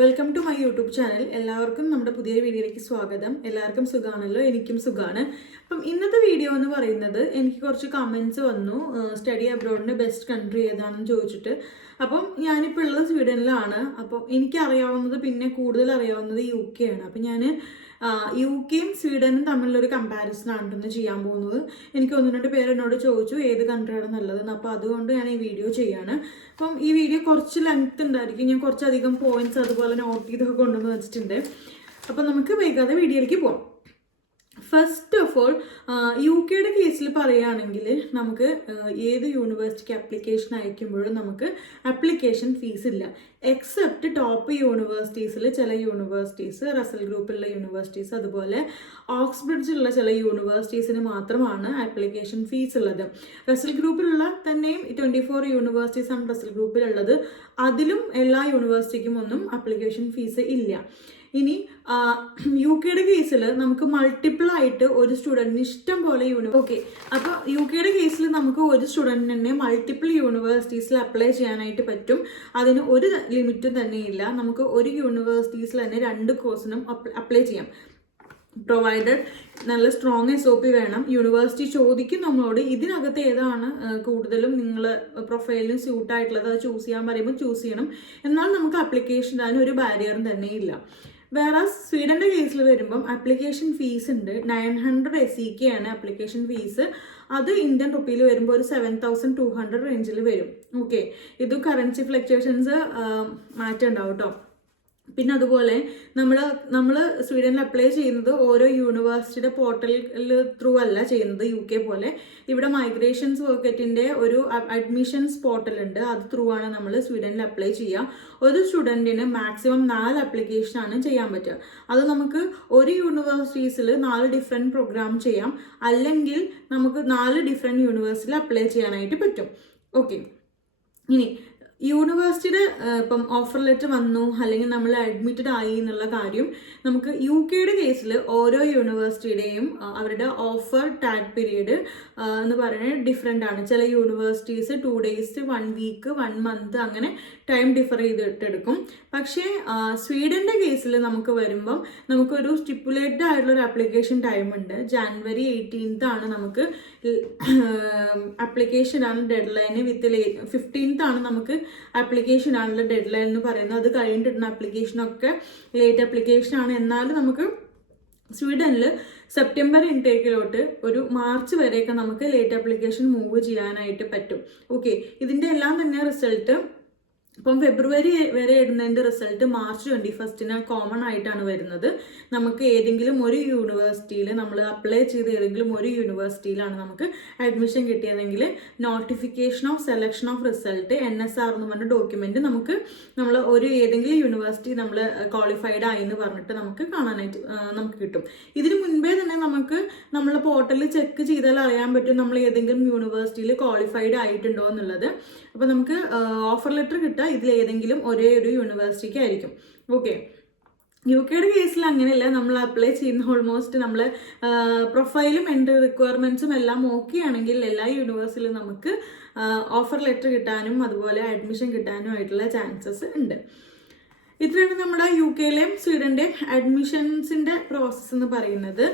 Welcome to my YouTube channel. എല്ലാവർക്കും നമ്മുടെ പുതിയൊരു വീഡിയോയിലേക്ക് സ്വാഗതം. എല്ലാവർക്കും സുഖമാണല്ലോ, എനിക്കും സുഖമാണ്. അപ്പം ഇന്നത്തെ വീഡിയോ എന്ന് പറയുന്നത്, എനിക്ക് കുറച്ച് കമൻസ് വന്നു സ്റ്റഡി അബ്രോഡിൻ്റെ ബെസ്റ്റ് കൺട്രി ഏതാണെന്ന് ചോദിച്ചിട്ട്. അപ്പം ഞാനിപ്പോൾ ഉള്ളത് സ്വീഡനിലാണ്. അപ്പം എനിക്കറിയാവുന്നത്, പിന്നെ കൂടുതൽ അറിയാവുന്നത് UK ആണ്. അപ്പം ഞാൻ UKയും സ്വീഡനും തമ്മിലുള്ളൊരു കമ്പാരിസൺ ആണ് ഇന്ന് ചെയ്യാൻ പോകുന്നത്. എനിക്ക് ഒന്ന് രണ്ട് പേര് എന്നോട് ചോദിച്ചു ഏത് കൺട്രിയാണ് നല്ലതെന്ന്. അപ്പോൾ അതുകൊണ്ട് ഞാൻ ഈ വീഡിയോ ചെയ്യാണ്. അപ്പം ഈ വീഡിയോ കുറച്ച് ലെങ്ത് ഉണ്ടായിരിക്കും. ഞാൻ കുറച്ചധികം പോയിന്റ്സ് അതുപോലെ നോട്ട് ചെയ്തൊക്കെ കൊണ്ടുവന്ന് വെച്ചിട്ടുണ്ട്. അപ്പം നമുക്ക് വൈകാതെ വീഡിയോയിലേക്ക് പോകാം. ഫസ്റ്റ് ഓഫ് ഓൾ UKയുടെ കേസിൽ പറയുകയാണെങ്കിൽ, നമുക്ക് ഏത് യൂണിവേഴ്സിറ്റിക്ക് ആപ്ലിക്കേഷൻ അയക്കുമ്പോഴും നമുക്ക് ആപ്ലിക്കേഷൻ ഫീസ് ഇല്ല. എക്സെപ്റ്റ് ടോപ്പ് യൂണിവേഴ്സിറ്റീസിൽ ചില യൂണിവേഴ്സിറ്റീസ്, റസൽ ഗ്രൂപ്പിലുള്ള യൂണിവേഴ്സിറ്റീസ്, അതുപോലെ ഓക്സ്ബ്രിഡ്ജിലുള്ള ചില യൂണിവേഴ്സിറ്റീസിന് മാത്രമാണ് ആപ്ലിക്കേഷൻ ഫീസ് ഉള്ളത്. റസൽ ഗ്രൂപ്പിലുള്ള തന്നെയും 24 യൂണിവേഴ്സിറ്റീസാണ് റസൽ ഗ്രൂപ്പിലുള്ളത്. അതിലും എല്ലാ യൂണിവേഴ്സിറ്റിക്കും ഒന്നും ആപ്ലിക്കേഷൻ ഫീസ് ഇല്ല. ഇനി UKയുടെ കേസിൽ നമുക്ക് മൾട്ടിപ്പിൾ ആയിട്ട് ഒരു സ്റ്റുഡൻറ്റിന് ഇഷ്ടം പോലെ അപ്പോൾ UKയുടെ കേസിൽ നമുക്ക് ഒരു സ്റ്റുഡൻറ്റിന് തന്നെ മൾട്ടിപ്പിൾ യൂണിവേഴ്സിറ്റീസിൽ അപ്ലൈ ചെയ്യാനായിട്ട് പറ്റും. അതിന് ഒരു ലിമിറ്റും തന്നെ ഇല്ല. നമുക്ക് ഒരു യൂണിവേഴ്സിറ്റീസിൽ തന്നെ 2 കോഴ്സിനും അപ്ലൈ ചെയ്യാം. പ്രൊവൈഡഡ് നല്ല സ്ട്രോങ് SOP വേണം. യൂണിവേഴ്സിറ്റി ചോദിക്കും നമ്മളോട് ഇതിനകത്ത് ഏതാണ് കൂടുതലും നിങ്ങൾ പ്രൊഫൈലിന് സ്യൂട്ടായിട്ടുള്ളത്, അത് ചൂസ് ചെയ്യാൻ പറയുമ്പോൾ ചൂസ് ചെയ്യണം. എന്നാൽ നമുക്ക് ആപ്ലിക്കേഷൻ ഇടാൻ ഒരു ബാരിയറും തന്നെ ഇല്ല. വേറെ സ്വീഡൻ്റെ കേസിൽ വരുമ്പം ആപ്ലിക്കേഷൻ ഫീസ് ഉണ്ട്. 900 SEK ആണ് ആപ്ലിക്കേഷൻ ഫീസ്. അത് ഇന്ത്യൻ റുപ്പിയിൽ വരുമ്പോൾ ഒരു 7200 റേഞ്ചിൽ വരും. ഓക്കെ, ഇത് കറൻസി ഫ്ലക്ച്വേഷൻസ് മാറ്റം ഉണ്ടാവും കേട്ടോ. പിന്നെ അതുപോലെ നമ്മൾ സ്വീഡനിൽ അപ്ലൈ ചെയ്യുന്നത് ഓരോ യൂണിവേഴ്സിറ്റിയുടെ പോർട്ടലിൽ ത്രൂ അല്ല ചെയ്യുന്നത് UK പോലെ. ഇവിടെ മൈഗ്രേഷൻസ് വർക്കറ്റിൻ്റെ ഒരു അഡ്മിഷൻസ് പോർട്ടൽ ഉണ്ട്. അത് ത്രൂ ആണ് നമ്മൾ സ്വീഡനിൽ അപ്ലൈ ചെയ്യുക. ഒരു സ്റ്റുഡൻറ്റിന് മാക്സിമം 4 ആപ്ലിക്കേഷനാണ് ചെയ്യാൻ പറ്റുക. അത് നമുക്ക് ഒരു യൂണിവേഴ്സിറ്റീസിൽ 4 ഡിഫറെൻറ്റ് പ്രോഗ്രാം ചെയ്യാം, അല്ലെങ്കിൽ നമുക്ക് 4 ഡിഫറെൻറ്റ് യൂണിവേഴ്സിറ്റിയിൽ അപ്ലൈ ചെയ്യാനായിട്ട് പറ്റും. ഓക്കെ, ഇനി യൂണിവേഴ്സിറ്റിയുടെ ഇപ്പം ഓഫർ ലെറ്റർ വന്നു അല്ലെങ്കിൽ നമ്മൾ അഡ്മിറ്റഡ് ആയി എന്നുള്ള കാര്യം നമുക്ക് UKയുടെ കേസിൽ ഓരോ യൂണിവേഴ്സിറ്റിയുടെയും അവരുടെ ഓഫർ ടാഗ് പീരീഡ് എന്ന് പറയുന്നത് ഡിഫറെൻ്റ് ആണ്. ചില യൂണിവേഴ്സിറ്റീസ് 2 days, 1 week, 1 month അങ്ങനെ ടൈം ഡിഫർ ചെയ്തിട്ടെടുക്കും. പക്ഷേ സ്വീഡൻ്റെ കേസിൽ നമുക്ക് വരുമ്പം നമുക്കൊരു സ്റ്റിപ്പുലേറ്റഡ് ആയിട്ടുള്ളൊരു ആപ്ലിക്കേഷൻ ടൈം ഉണ്ട്. January 18th ആണ് നമുക്ക് ആപ്ലിക്കേഷനാണ് ഡെഡ് ലൈന്. വിത്ത് 15th ആണ് നമുക്ക് ആപ്ലിക്കേഷൻ ആണല്ലോ ഡെഡ് ലൈൻ എന്ന് പറയുന്നത്. അത് കഴിഞ്ഞിട്ടുള്ള ആപ്ലിക്കേഷനൊക്കെ ലേറ്റ് ആപ്ലിക്കേഷൻ ആണ്. എന്നാലും നമുക്ക് സ്വീഡനിൽ സെപ്റ്റംബർ ഇൻടേക്കിലോട്ട് ഒരു മാർച്ച് വരെയൊക്കെ നമുക്ക് ലേറ്റ് ആപ്ലിക്കേഷൻ മൂവ് ചെയ്യാനായിട്ട് പറ്റും. ഓക്കെ, ഇതിൻ്റെ എല്ലാം തന്നെ റിസൾട്ട് ഇപ്പം ഫെബ്രുവരി വരെ ഇടുന്നതിൻ്റെ റിസൾട്ട് March 21st കോമൺ ആയിട്ടാണ് വരുന്നത്. നമുക്ക് ഏതെങ്കിലും ഒരു യൂണിവേഴ്സിറ്റിയിൽ നമ്മൾ അപ്ലൈ ചെയ്ത ഏതെങ്കിലും ഒരു യൂണിവേഴ്സിറ്റിയിലാണ് നമുക്ക് അഡ്മിഷൻ കിട്ടിയതെങ്കിൽ notification of selection of result NSR എന്ന് പറഞ്ഞ ഡോക്യുമെൻറ്റ് നമ്മൾ ഏതെങ്കിലും യൂണിവേഴ്സിറ്റി നമ്മൾ ക്വാളിഫൈഡ് ആയി എന്ന് പറഞ്ഞിട്ട് നമുക്ക് കാണാനായിട്ട് നമുക്ക് കിട്ടും. ഇതിന് മുൻപേ തന്നെ നമുക്ക് നമ്മളെ പോർട്ടലിൽ ചെക്ക് ചെയ്താൽ അറിയാൻ പറ്റും നമ്മൾ ഏതെങ്കിലും യൂണിവേഴ്സിറ്റിയിൽ ക്വാളിഫൈഡ് ആയിട്ടുണ്ടോ എന്നുള്ളത്. അപ്പോൾ നമുക്ക് ഓഫർ ലെറ്റർ കിട്ടുക ഇതിലേതെങ്കിലും ഒരേ ഒരു യൂണിവേഴ്സിറ്റിക്ക് ആയിരിക്കും. ഓക്കെ, UKയുടെ കേസിൽ അങ്ങനെയല്ല. നമ്മൾ അപ്ലൈ ചെയ്യുന്ന ഓൾമോസ്റ്റ് നമ്മൾ പ്രൊഫൈലും എൻട്രി റിക്വയർമെൻറ്റ്സും എല്ലാം ഓക്കെ ആണെങ്കിൽ എല്ലാ യൂണിവേഴ്സിറ്റിയിലും നമുക്ക് ഓഫർ ലെറ്റർ കിട്ടാനും അതുപോലെ അഡ്മിഷൻ കിട്ടാനും ആയിട്ടുള്ള ചാൻസസ് ഉണ്ട്. ഇത്രയാണ് നമ്മുടെ UKയിലെയും സ്വീഡൻ്റെ അഡ്മിഷൻസിൻ്റെ പ്രോസസ്സ് എന്ന് പറയുന്നത്.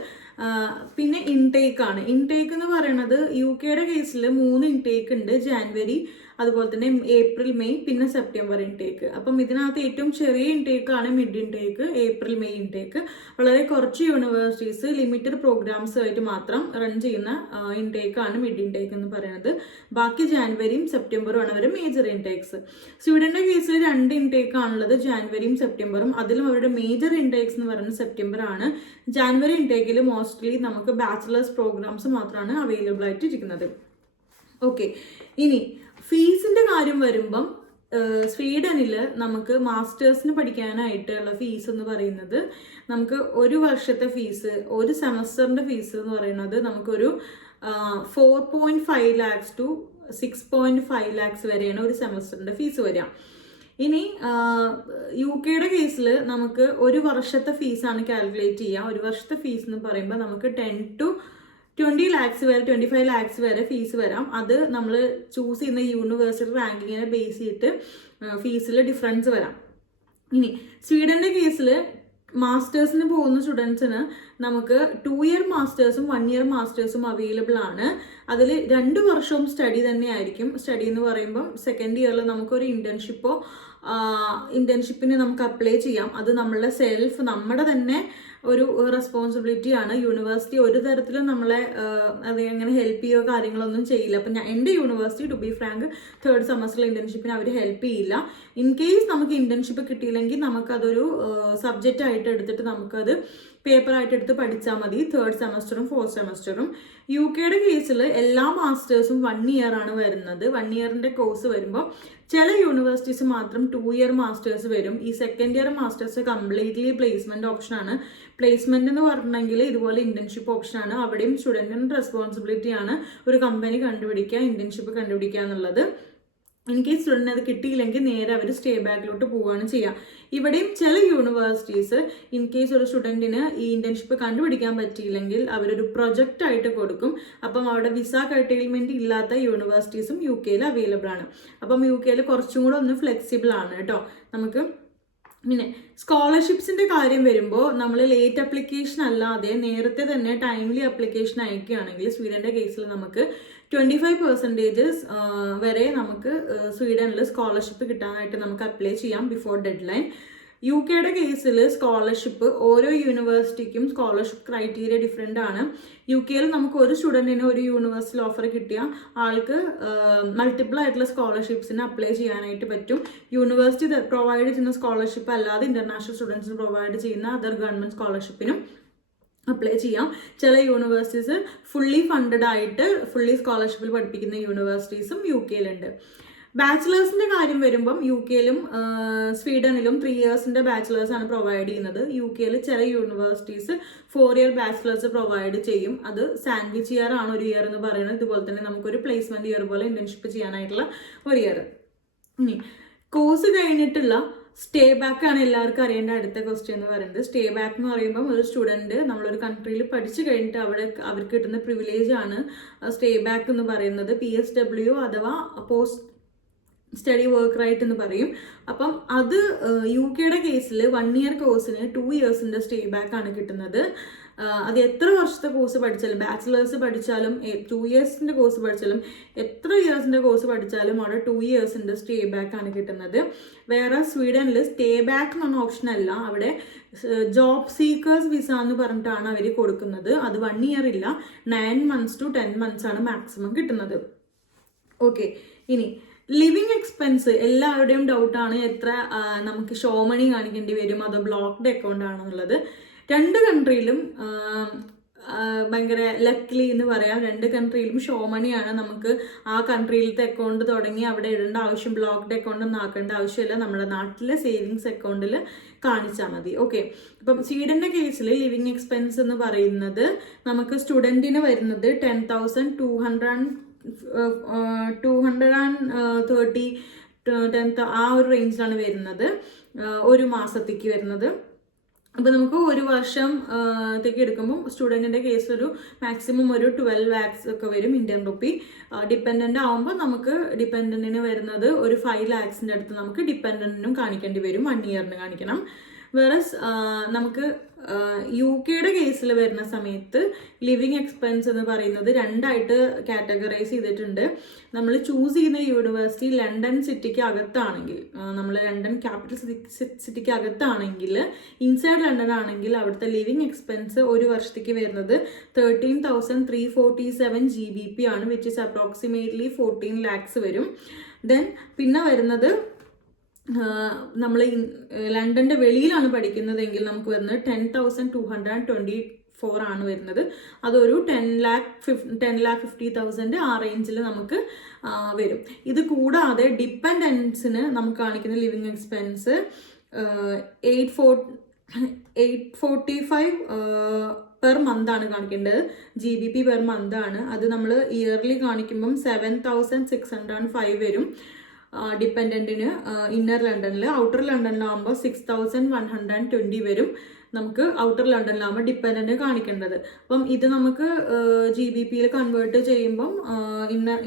പിന്നെ ഇൻടേക്ക് ആണ്. ഇൻടേക്ക് എന്ന് പറയുന്നത് UKയുടെ കേസിൽ 3 ഇൻടേക്ക് ഉണ്ട്. ജാനുവരി, അതുപോലെ തന്നെ April, May, പിന്നെ സെപ്റ്റംബർ ഇൻടേക്ക്. അപ്പം ഇതിനകത്ത് ഏറ്റവും ചെറിയ ഇൻടേക്കാണ് mid intake, April, May intake. വളരെ കുറച്ച് യൂണിവേഴ്സിറ്റീസ് ലിമിറ്റഡ് പ്രോഗ്രാംസ് ആയിട്ട് മാത്രം റൺ ചെയ്യുന്ന ഇൻടേക്കാണ് മിഡ് ഇൻടേക്ക് എന്ന് പറയുന്നത്. ബാക്കി ജാനുവരിയും സെപ്റ്റംബറും ആണ് അവർ മേജർ ഇൻടേക്സ്. സ്വീഡൻ്റെ കേസിൽ 2 ഇൻടേക്ക് ആണുള്ളത്, ജാനുവരിയും സെപ്റ്റംബറും. അതിലും അവരുടെ മേജർ ഇൻടേക്സ് എന്ന് പറയുന്നത് സെപ്റ്റംബർ ആണ്. ജാനുവരി ഇൻടേക്കിൽ മോസ്റ്റ്ലി നമുക്ക് ബാച്ചിലേഴ്സ് പ്രോഗ്രാംസ് മാത്രമാണ് അവൈലബിൾ ആയിട്ട് ഇരിക്കുന്നത്. ഓക്കെ, ഇനി ഫീസിൻ്റെ കാര്യം വരുമ്പം സ്വീഡനിൽ നമുക്ക് മാസ്റ്റേഴ്സിന് പഠിക്കാനായിട്ടുള്ള ഫീസ് എന്ന് പറയുന്നത് നമുക്ക് ഒരു വർഷത്തെ ഫീസ്, ഒരു സെമസ്റ്ററിൻ്റെ ഫീസ് എന്ന് പറയുന്നത് നമുക്കൊരു 4.5 lakhs to 6.5 lakhs വരെയാണ് ഒരു സെമസ്റ്ററിൻ്റെ ഫീസ് വരിക. ഇനി UKയുടെ കേസിൽ നമുക്ക് ഒരു വർഷത്തെ ഫീസാണ് കാൽക്കുലേറ്റ് ചെയ്യുക. ഒരു വർഷത്തെ ഫീസ് എന്ന് പറയുമ്പോൾ നമുക്ക് 10 to 20 lakhs വരെ 25 lakhs വരെ ഫീസ് വരാം. അത് നമ്മൾ ചൂസ് ചെയ്യുന്ന യൂണിവേഴ്സിറ്റി റാങ്കിങ്ങിനെ ബേസ് ചെയ്തിട്ട് ഫീസിൽ ഡിഫറൻസ് വരാം. ഇനി സ്വീഡന്റെ കേസിൽ മാസ്റ്റേഴ്സിന് പോകുന്ന സ്റ്റുഡൻസിന് നമുക്ക് 2 ഇയർ മാസ്റ്റേഴ്സും 1 ഇയർ മാസ്റ്റേഴ്സും അവൈലബിൾ ആണ്. അതിൽ 2 വർഷവും സ്റ്റഡി തന്നെയായിരിക്കും. സ്റ്റഡി എന്ന് പറയുമ്പം സെക്കൻഡ് ഇയറിൽ നമുക്കൊരു ഇന്റേൺഷിപ്പിന് നമുക്ക് അപ്ലൈ ചെയ്യാം. അത് നമ്മുടെ തന്നെ ഒരു റെസ്പോൺസിബിലിറ്റിയാണ്. യൂണിവേഴ്സിറ്റി ഒരു തരത്തിലും നമ്മളെ അത് അങ്ങനെ ഹെൽപ്പ് ചെയ്യുകയോ കാര്യങ്ങളൊന്നും ചെയ്യില്ല. അപ്പം എൻ്റെ university to be frank 3rd സെമസ്റ്ററിൽ ഇന്റേൺഷിപ്പിന് അവർ ഹെൽപ്പ് ചെയ്യില്ല. ഇൻ കേസ് നമുക്ക് ഇന്റേൺഷിപ്പ് കിട്ടിയില്ലെങ്കിൽ നമുക്കതൊരു സബ്ജക്റ്റ് ആയിട്ട് എടുത്തിട്ട് നമുക്കത് പേപ്പറായിട്ട് എടുത്ത് പഠിച്ചാൽ മതി 3rd സെമസ്റ്ററും 4th സെമസ്റ്ററും. UK കേസിൽ എല്ലാ മാസ്റ്റേഴ്സും 1 ഇയർ ആണ് വരുന്നത്. 1 ഇയറിൻ്റെ കോഴ്സ് വരുമ്പോൾ ചില യൂണിവേഴ്സിറ്റീസ് മാത്രം 2 ഇയർ മാസ്റ്റേഴ്സ് വരും. ഈ second year masters completely placement ഓപ്ഷനാണ്. പ്ലേസ്മെന്റ് എന്ന് പറഞ്ഞെങ്കിൽ ഇതുപോലെ ഇന്റേൺഷിപ്പ് ഓപ്ഷനാണ്. അവിടെയും സ്റ്റുഡൻറ്റിൻ്റെ റെസ്പോൺസിബിലിറ്റിയാണ് ഒരു കമ്പനി കണ്ടുപിടിക്കുക, ഇന്റേൺഷിപ്പ് കണ്ടുപിടിക്കുക എന്നുള്ളത്. ഇൻ കേസ് സ്റ്റുഡൻറ്റിന് അത് കിട്ടിയില്ലെങ്കിൽ നേരെ അവർ സ്റ്റേ ബാക്കിലോട്ട് പോവുകയാണ് ചെയ്യുക. ഇവിടെയും ചില യൂണിവേഴ്സിറ്റീസ് ഇൻ കേസ് ഒരു സ്റ്റുഡൻറ്റിന് ഈ ഇന്റേൺഷിപ്പ് കണ്ടുപിടിക്കാൻ പറ്റിയില്ലെങ്കിൽ അവരൊരു പ്രൊജക്റ്റ് ആയിട്ട് കൊടുക്കും. അപ്പം അവിടെ വിസ കർട്ടൈൽമെന്റ് ഇല്ലാത്ത യൂണിവേഴ്സിറ്റീസും UK അവൈലബിൾ ആണ്. അപ്പം UK കുറച്ചും കൂടെ ഒന്ന് ഫ്ലെക്സിബിൾ ആണ് കേട്ടോ. നമുക്ക് പിന്നെ സ്കോളർഷിപ്സിന്റെ കാര്യം വരുമ്പോൾ നമ്മൾ ലേറ്റ് അപ്ലിക്കേഷൻ അല്ലാതെ നേരത്തെ തന്നെ ടൈംലി അപ്ലിക്കേഷൻ അയക്കുകയാണെങ്കിൽ സ്വീഡന്റെ കേസിൽ നമുക്ക് 25% വരെ നമുക്ക് സ്വീഡനിൽ സ്കോളർഷിപ്പ് കിട്ടാനായിട്ട് നമുക്ക് അപ്ലൈ ചെയ്യാം ബിഫോർ ഡെഡ് ലൈൻ. UK കേസിൽ സ്കോളർഷിപ്പ് ഓരോ യൂണിവേഴ്സിറ്റിക്കും സ്കോളർഷിപ്പ് ക്രൈറ്റീരിയ ഡിഫറെൻ്റ് ആണ്. UK നമുക്ക് ഒരു സ്റ്റുഡൻറ്റിന് ഒരു യൂണിവേഴ്സിറ്റിയിൽ ഓഫർ കിട്ടിയ ആൾക്ക് മൾട്ടിപ്പിൾ ആയിട്ടുള്ള സ്കോളർഷിപ്സിന് അപ്ലൈ ചെയ്യാനായിട്ട് പറ്റും. യൂണിവേഴ്സിറ്റി പ്രൊവൈഡ് ചെയ്യുന്ന സ്കോളർഷിപ്പ് അല്ലാതെ ഇന്റർനാഷണൽ സ്റ്റുഡൻസിന് പ്രൊവൈഡ് ചെയ്യുന്ന അതർ ഗവൺമെൻറ് സ്കോളർഷിപ്പിനും അപ്ലൈ ചെയ്യാം. ചില യൂണിവേഴ്സിറ്റീസ് ഫുള്ളി ഫണ്ടഡ് ആയിട്ട് ഫുള്ളി സ്കോളർഷിപ്പിൽ പഠിപ്പിക്കുന്ന യൂണിവേഴ്സിറ്റീസും UK ബാച്ചിലേഴ്സിന്റെ കാര്യം വരുമ്പം UK സ്വീഡനിലും 3 ഇയേഴ്സിന്റെ ബാച്ചിലേഴ്സ് ആണ് പ്രൊവൈഡ് ചെയ്യുന്നത്. UK ചില യൂണിവേഴ്സിറ്റീസ് 4 ഇയർ ബാച്ചിലേഴ്സ് പ്രൊവൈഡ് ചെയ്യും. അത് സാൻഡ്വിച്ച് ഇയർ ആണ് 1 ഇയർ എന്ന് പറയുന്നത്. ഇതുപോലെ തന്നെ നമുക്കൊരു പ്ലേസ്മെന്റ് ഇയർ പോലെ ഇന്റേൺഷിപ്പ് ചെയ്യാനായിട്ടുള്ള 1 ഇയർ. ഇനി കോഴ്സ് കഴിഞ്ഞിട്ടുള്ള സ്റ്റേ ബാക്ക് ആണ് എല്ലാവർക്കും അറിയേണ്ട അടുത്ത ക്വസ്റ്റ്യൻ എന്ന് പറയുന്നത്. സ്റ്റേ ബാക്ക് എന്ന് പറയുമ്പോൾ ഒരു സ്റ്റുഡൻറ്റ് നമ്മളൊരു കൺട്രിയിൽ പഠിച്ചു കഴിഞ്ഞിട്ട് അവർക്ക് കിട്ടുന്ന പ്രിവിലേജ് ആണ് സ്റ്റേ ബാക്ക് എന്ന് പറയുന്നത്. PSW അഥവാ പോസ്റ്റ് സ്റ്റഡി വർക്ക് റൈറ്റ് എന്ന് പറയും. അപ്പം അത് UK കേസിൽ 1 ഇയർ കോഴ്സിന് 2 ഇയേഴ്സിൻ്റെ സ്റ്റേ ബാക്ക് ആണ് കിട്ടുന്നത്. അത് എത്ര വർഷത്തെ കോഴ്സ് പഠിച്ചാലും, ബാച്ചിലേഴ്സ് പഠിച്ചാലും 2 ഇയേഴ്സിൻ്റെ കോഴ്സ് പഠിച്ചാലും എത്ര ഇയേഴ്സിൻ്റെ കോഴ്സ് പഠിച്ചാലും അവിടെ 2 ഇയേഴ്സിൻ്റെ സ്റ്റേ ബാക്ക് ആണ് കിട്ടുന്നത്. വേറെ സ്വീഡനിൽ സ്റ്റേ ബാക്ക് എന്ന് പറഞ്ഞ ഓപ്ഷൻ അല്ല, അവിടെ ജോബ് സീക്കേഴ്സ് വിസ എന്ന് പറഞ്ഞിട്ടാണ് അവർ കൊടുക്കുന്നത്. അത് 1 ഇയർ ഇല്ല, 9 months to 10 months ആണ് മാക്സിമം കിട്ടുന്നത്. ഓക്കെ, ഇനി ലിവിങ് എക്സ്പെൻസ് എല്ലാവരുടെയും ഡൗട്ടാണ്. എത്ര നമുക്ക് ഷോ മണി കാണിക്കേണ്ടി വരും, അതോ ബ്ലോക്ക്ഡ് അക്കൗണ്ട് ആണെന്നുള്ളത്. 2 കൺട്രിയിലും ഭയങ്കര ലക്ലി എന്ന് പറയാം. 2 കൺട്രിയിലും ഷോ മണിയാണ്. നമുക്ക് ആ കൺട്രിയിലത്തെ അക്കൗണ്ട് തുടങ്ങി അവിടെ ഇടേണ്ട ആവശ്യം, ബ്ലോക്ക്ഡ് അക്കൗണ്ട് ഒന്നും ആക്കേണ്ട ആവശ്യമില്ല. നമ്മുടെ നാട്ടിലെ സേവിങ്സ് അക്കൗണ്ടിൽ കാണിച്ചാൽ മതി. ഓക്കെ, അപ്പം സ്വീഡന്റെ കേസിൽ ലിവിങ് എക്സ്പെൻസ് എന്ന് പറയുന്നത് നമുക്ക് സ്റ്റുഡൻറ്റിന് വരുന്നത് 230 ആ ഒരു റേഞ്ചിലാണ് വരുന്നത് ഒരു മാസത്തേക്ക് വരുന്നത്. അപ്പോൾ നമുക്ക് 1 വർഷത്തേക്ക് എടുക്കുമ്പോൾ സ്റ്റുഡൻറ്റിൻ്റെ കേസ് ഒരു മാക്സിമം ഒരു 12 lakhs ഒക്കെ വരും ഇന്ത്യൻ റുപ്പി. ഡിപ്പെൻഡൻ്റ് ആകുമ്പോൾ നമുക്ക് ഡിപ്പെൻഡൻറ്റിന് വരുന്നത് ഒരു 5 lakhs അടുത്ത് നമുക്ക് ഡിപ്പെൻഡൻറ്റിനും കാണിക്കേണ്ടി വരും, 1 ഇയറിന് കാണിക്കണം. വേറെ നമുക്ക് UK കേസിൽ വരുന്ന സമയത്ത് ലിവിങ് എക്സ്പെൻസ് എന്ന് പറയുന്നത് 2 ആയിട്ട് കാറ്റഗറൈസ് ചെയ്തിട്ടുണ്ട്. നമ്മൾ ചൂസ് ചെയ്യുന്ന യൂണിവേഴ്സിറ്റി ലണ്ടൻ സിറ്റിക്ക് അകത്താണെങ്കിൽ, നമ്മൾ ലണ്ടൻ ക്യാപിറ്റൽ സിറ്റിക്ക് അകത്താണെങ്കിൽ, ഇൻസൈഡ് ലണ്ടൻ ആണെങ്കിൽ അവിടുത്തെ ലിവിങ് എക്സ്പെൻസ് ഒരു വർഷത്തേക്ക് വരുന്നത് 13,347 GBP ആണ്, വിച്ച് ഇസ് അപ്രോക്സിമേറ്റ്ലി 14 lakhs വരും. ദെൻ പിന്നെ വരുന്നത് നമ്മൾ ലണ്ടൻ്റെ വെളിയിലാണ് പഠിക്കുന്നതെങ്കിൽ നമുക്ക് വരുന്നത് 10,224 ആണ് വരുന്നത്. അതൊരു 10,50,000 ആ റേഞ്ചിൽ നമുക്ക് വരും. ഇത് കൂടാതെ ഡിപ്പെൻഡൻസിന് നമുക്ക് കാണിക്കുന്ന ലിവിങ് എക്സ്പെൻസ് 845 പെർ മന്ത് ആണ് കാണിക്കേണ്ടത്, GBP പെർ മന്ത് ആണ്. അത് നമ്മൾ ഇയർലി കാണിക്കുമ്പം 7,605 വരും ഡിപ്പെൻഡൻറ്റിന് ഇന്നർ ലണ്ടനിൽ. ഔട്ടർ ലണ്ടനിലാകുമ്പോൾ 6,120 വരും നമുക്ക് ഔട്ടർ ലണ്ടനിലാകുമ്പോൾ ഡിപ്പെൻഡൻറ്റ് കാണിക്കേണ്ടത്. അപ്പം ഇത് നമുക്ക് GBP കൺവേർട്ട് ചെയ്യുമ്പം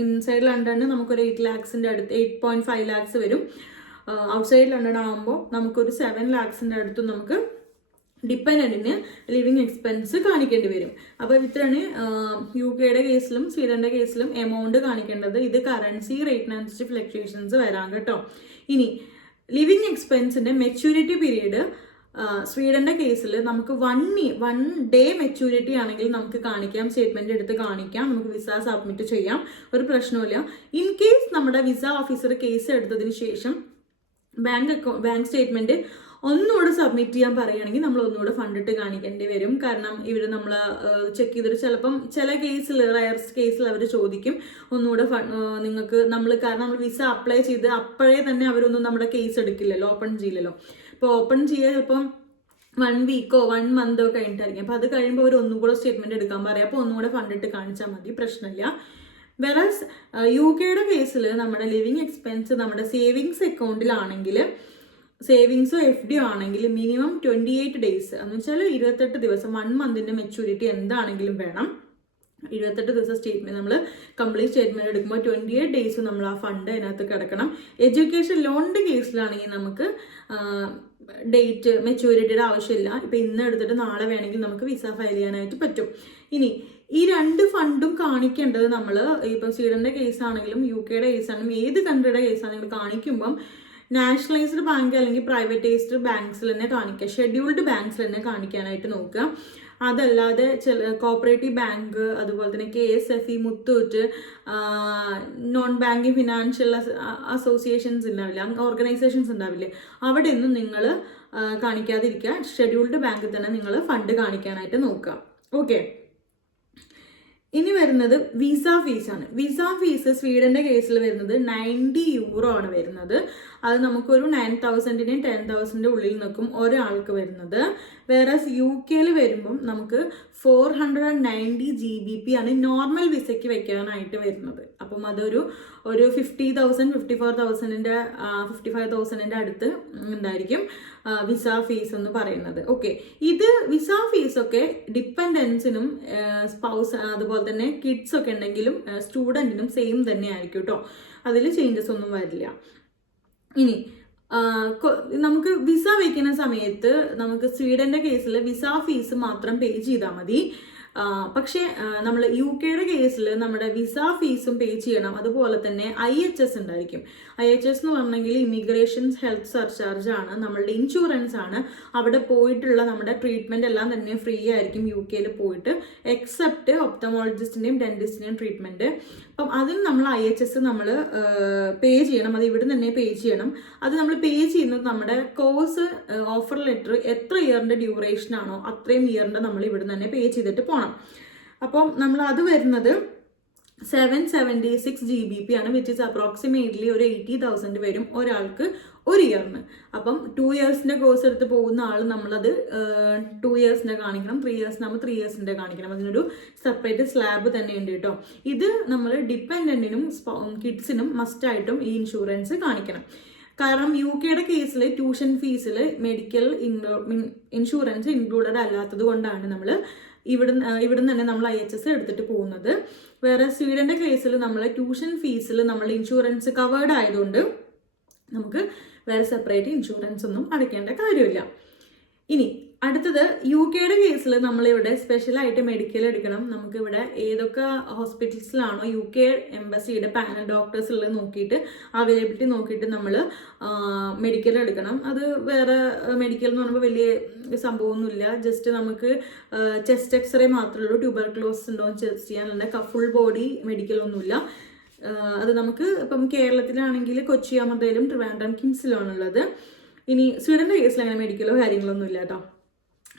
ഇൻസൈഡ് ലണ്ടനിൽ നമുക്കൊരു 8 lakhs അടുത്ത് 8.5 lakhs വരും. ഔട്ട്സൈഡ് ലണ്ടൻ ആകുമ്പോൾ നമുക്കൊരു 7 lakhs അടുത്ത് നമുക്ക് ഡിപ്പെൻഡൻറ്റിന് ലിവിങ് എക്സ്പെൻസ് കാണിക്കേണ്ടി വരും. അപ്പോൾ ഇത്രയാണ് UK കേസിലും സ്വീഡൻ്റെ കേസിലും എമൗണ്ട് കാണിക്കേണ്ടത്. ഇത് കറൻസി റേറ്റിനനുസരിച്ച് ഫ്ലക്ച്വേഷൻസ് വരാം കേട്ടോ. ഇനി ലിവിങ് എക്സ്പെൻസിൻ്റെ മെച്യൂരിറ്റി പീരീഡ് സ്വീഡൻ്റെ കേസിൽ നമുക്ക് 1 day മെച്യൂരിറ്റി ആണെങ്കിൽ നമുക്ക് കാണിക്കാം, സ്റ്റേറ്റ്മെൻറ്റ് എടുത്ത് കാണിക്കാം, നമുക്ക് വിസ സബ്മിറ്റ് ചെയ്യാം, ഒരു പ്രശ്നമില്ല. ഇൻ കേസ് നമ്മുടെ വിസ ഓഫീസർ കേസ് എടുത്തതിന് ശേഷം ബാങ്ക് സ്റ്റേറ്റ്മെൻറ്റ് ഒന്നുകൂടെ സബ്മിറ്റ് ചെയ്യാൻ പറയുകയാണെങ്കിൽ നമ്മൾ ഒന്നുകൂടെ ഫണ്ടിട്ട് കാണിക്കേണ്ടി വരും. കാരണം ഇവർ നമ്മൾ ചെക്ക് ചെയ്തിട്ട് ചിലപ്പം ചില കേസിൽ റയർസ്റ്റ് കേസിൽ അവർ ചോദിക്കും ഒന്നുകൂടെ നിങ്ങൾക്ക് കാരണം നമ്മൾ വിസ അപ്ലൈ ചെയ്ത് അപ്പോഴേ തന്നെ അവരൊന്നും നമ്മുടെ കേസ് എടുക്കില്ലല്ലോ, ഓപ്പൺ ചെയ്യില്ലല്ലോ. ഇപ്പോൾ ഓപ്പൺ ചെയ്യുക ചിലപ്പം 1 week 1 month കഴിഞ്ഞിട്ടായിരിക്കും. അപ്പോൾ അത് കഴിയുമ്പോൾ അവർ ഒന്നും കൂടെ സ്റ്റേറ്റ്മെൻറ്റ് എടുക്കാൻ പറയാം. അപ്പോൾ ഒന്നുകൂടെ ഫണ്ടിട്ട് കാണിച്ചാൽ മതി, പ്രശ്നമില്ല. വെറസ് UK കേസിൽ നമ്മുടെ ലിവിങ് എക്സ്പെൻസ് നമ്മുടെ സേവിങ്സ് അക്കൗണ്ടിലാണെങ്കിൽ സേവിങ്സോ FD ആണെങ്കിൽ മിനിമം 28 days എന്ന് വെച്ചാൽ 28 ദിവസം 1 monthന്റെ മെച്യൂരിറ്റി എന്താണെങ്കിലും വേണം. 28 ദിവസം സ്റ്റേറ്റ്മെൻറ്റ് നമ്മൾ കംപ്ലീറ്റ് സ്റ്റേറ്റ്മെൻറ്റ് എടുക്കുമ്പോൾ 28 days നമ്മൾ ആ ഫണ്ട് അതിനകത്ത് കിടക്കണം. എഡ്യൂക്കേഷൻ ലോണിൻ്റെ കേസിലാണെങ്കിൽ നമുക്ക് ഡേറ്റ് മെച്യൂരിറ്റിയുടെ ആവശ്യമില്ല. ഇപ്പോൾ ഇന്ന് എടുത്തിട്ട് നാളെ വേണമെങ്കിൽ നമുക്ക് വിസ ഫയൽ ചെയ്യാനായിട്ട് പറ്റും. ഇനി ഈ 2 ഫണ്ടും കാണിക്കേണ്ടത് നമ്മൾ ഇപ്പം സ്വീഡൻ്റെ കേസാണെങ്കിലും UK കേസാണെങ്കിലും ഏത് കൺട്രിയുടെ കേസാണെങ്കിലും കാണിക്കുമ്പം നാഷണലൈസ്ഡ് ബാങ്ക് അല്ലെങ്കിൽ പ്രൈവറ്റൈസ്ഡ് ബാങ്ക്സിൽ തന്നെ കാണിക്കുക, ഷെഡ്യൂൾഡ് ബാങ്ക്സിൽ തന്നെ കാണിക്കാനായിട്ട് നോക്കുക. അതല്ലാതെ കോപ്പറേറ്റീവ് ബാങ്ക്, അതുപോലെ തന്നെ KSFE, Muthoot, non banking financial associations ഉണ്ടാവില്ല, ഓർഗനൈസേഷൻസ് ഉണ്ടാവില്ലേ, അവിടെ ഒന്നും നിങ്ങൾ കാണിക്കാതിരിക്കുക. ഷെഡ്യൂൾഡ് ബാങ്കിൽ തന്നെ നിങ്ങൾ ഫണ്ട് കാണിക്കാനായിട്ട് നോക്കുക. ഓക്കെ, ഇനി വരുന്നത് വിസ ഫീസാണ്. വിസ ഫീസ് സ്വീഡൻ്റെ കേസിൽ വരുന്നത് €90 ആണ് വരുന്നത്. അത് നമുക്കൊരു 9,000-നും 10,000-ന്റെ ഉള്ളിൽ നിൽക്കും ഒരാൾക്ക് വരുന്നത്. വേറെ UK വരുമ്പം നമുക്ക് 490 GBP ആണ് നോർമൽ വിസയ്ക്ക് വെക്കാനായിട്ട് വരുന്നത്. അപ്പം അതൊരു 50,000 54,000-ന്റെ 55,000-ന്റെ അടുത്ത് ഉണ്ടായിരിക്കും വിസ ഫീസ് എന്ന് പറയുന്നത്. ഓക്കെ, ഇത് വിസ ഫീസൊക്കെ ഡിപ്പെൻഡൻസിനും സ്പൗസ് അതുപോലെ തന്നെ കിഡ്സ് ഒക്കെ ഉണ്ടെങ്കിലും സ്റ്റുഡൻറ്റിനും സെയിം തന്നെ ആയിരിക്കും കേട്ടോ, അതിൽ ചേഞ്ചസ് ഒന്നും വരില്ല. ഇനി നമുക്ക് വിസ വയ്ക്കുന്ന സമയത്ത് നമുക്ക് സ്വീഡൻ്റെ കേസിൽ വിസ ഫീസ് മാത്രം പേ ചെയ്താൽ മതി. പക്ഷേ നമ്മൾ UK കേസിൽ നമ്മുടെ വിസ ഫീസും പേ ചെയ്യണം. അതുപോലെ തന്നെ IHS ഉണ്ടായിരിക്കും. IHS എന്ന് പറഞ്ഞെങ്കിൽ ഇമിഗ്രേഷൻസ് ഹെൽത്ത് സർചാർജ് ആണ്, നമ്മളുടെ ഇൻഷുറൻസ് ആണ്. അവിടെ പോയിട്ടുള്ള നമ്മുടെ ട്രീറ്റ്മെൻറ്റ് എല്ലാം തന്നെ ഫ്രീ ആയിരിക്കും UK പോയിട്ട്, എക്സെപ്റ്റ് ഒപ്തമോളജിസ്റ്റിൻ്റെയും ഡെൻറ്റിസ്റ്റിൻ്റെയും ട്രീറ്റ്മെൻറ്റ്. അപ്പം അതിന് നമ്മൾ IHS നമ്മൾ പേ ചെയ്യണം, അത് ഇവിടെ തന്നെ പേ ചെയ്യണം. അത് നമ്മൾ പേ ചെയ്യുന്നത് നമ്മുടെ കോഴ്സ് ഓഫർ ലെറ്റർ എത്ര ഇയറിൻ്റെ ഡ്യൂറേഷൻ ആണോ അത്രയും ഇയറിൻ്റെ നമ്മൾ ഇവിടെ തന്നെ പേ ചെയ്തിട്ട് പോകണം. അപ്പം നമ്മൾ അത് വരുന്നത് 776 GBP ആണ്, വിച്ച് ഇസ് അപ്രോക്സിമേറ്റ്ലി ഒരു 80,000 വരും ഒരാൾക്ക് ഒരു ഇയറിന്. അപ്പം 2 yearsൻ്റെ കോഴ്സ് എടുത്ത് പോകുന്ന ആൾ നമ്മളത് 2 yearsൻ്റെ കാണിക്കണം, 3 years നമ്മൾ 3 yearsൻ്റെ കാണിക്കണം. അതിനൊരു സെപ്പറേറ്റ് സ്ലാബ് തന്നെ ഉണ്ട് കേട്ടോ. ഇത് നമ്മൾ ഡിപ്പെൻഡൻറ്റിനും കിഡ്സിനും മസ്റ്റായിട്ടും ഈ ഇൻഷുറൻസ് കാണിക്കണം. കാരണം UK കേസിൽ ട്യൂഷൻ ഫീസിൽ മെഡിക്കൽ ഇൻഷുറൻസ് ഇൻക്ലൂഡഡ് അല്ലാത്തത് കൊണ്ടാണ് നമ്മൾ ഇവിടുന്ന് തന്നെ നമ്മൾ IHS എടുത്തിട്ട് പോകുന്നത്. വേറെ സ്വീഡൻ്റെ കേസിൽ നമ്മൾ ട്യൂഷൻ ഫീസിൽ നമ്മൾ ഇൻഷുറൻസ് കവേർഡ് ആയതുകൊണ്ട് നമുക്ക് വേറെ സെപ്പറേറ്റ് ഇൻഷുറൻസ് ഒന്നും അടയ്ക്കേണ്ട കാര്യമില്ല. ഇനി അടുത്തത് UK കേസിൽ നമ്മളിവിടെ സ്പെഷ്യലായിട്ട് മെഡിക്കൽ എടുക്കണം. നമുക്കിവിടെ ഏതൊക്കെ ഹോസ്പിറ്റൽസിലാണോ UK എംബസിയുടെ പാനൽ ഡോക്ടേഴ്സ് ഉള്ളത് നോക്കിയിട്ട് അവൈലബിലിറ്റി നോക്കിയിട്ട് നമ്മൾ മെഡിക്കൽ എടുക്കണം. അത് വേറെ മെഡിക്കൽ എന്ന് പറയുമ്പോൾ വലിയ സംഭവമൊന്നുമില്ല, ജസ്റ്റ് നമുക്ക് ചെസ്റ്റ് എക്സ്റേ മാത്രമേ ഉള്ളൂ, ട്യൂബർക്ലോസിസ് ഉണ്ടോ എന്ന് ചെക്ക് ചെയ്യാനുള്ള ഫുൾ ബോഡി മെഡിക്കൽ ഒന്നുമില്ല. അത് നമുക്ക് ഇപ്പം കേരളത്തിലാണെങ്കിൽ കൊച്ചി അമൃതയിലും ട്രിവാൻഡ്രം കിംസിലാണുള്ളത്. ഇനി സ്വീഡൻ്റെ കേസിൽ അങ്ങനെ മെഡിക്കലോ കാര്യങ്ങളൊന്നും ഇല്ല കേട്ടോ,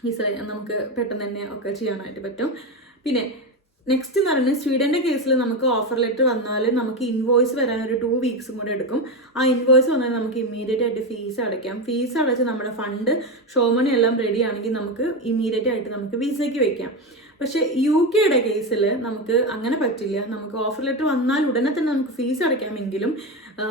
വിസ നമുക്ക് പെട്ടെന്ന് തന്നെ ഒക്കെ ചെയ്യാനായിട്ട് പറ്റും. പിന്നെ നെക്സ്റ്റ് എന്ന് പറയുന്നത് സ്വീഡൻ്റെ കേസിൽ നമുക്ക് ഓഫർ ലെറ്റർ വന്നാൽ നമുക്ക് ഇൻവോയ്സ് വരാൻ ഒരു 2 weeks കൂടെ എടുക്കും. ആ ഇൻവോയ്സ് വന്നാൽ നമുക്ക് ഇമ്മീഡിയറ്റ് ആയിട്ട് ഫീസ് അടയ്ക്കാം. ഫീസ് അടച്ച് നമ്മുടെ ഫണ്ട് ഷോ മണി എല്ലാം റെഡി ആണെങ്കിൽ നമുക്ക് ഇമ്മീഡിയറ്റ് ആയിട്ട് നമുക്ക് വിസയ്ക്ക് വെക്കാം. പക്ഷേ UK കേസിൽ നമുക്ക് അങ്ങനെ പറ്റില്ല. നമുക്ക് ഓഫർ ലെറ്റർ വന്നാൽ ഉടനെ തന്നെ നമുക്ക് ഫീസ് അടയ്ക്കാമെങ്കിലും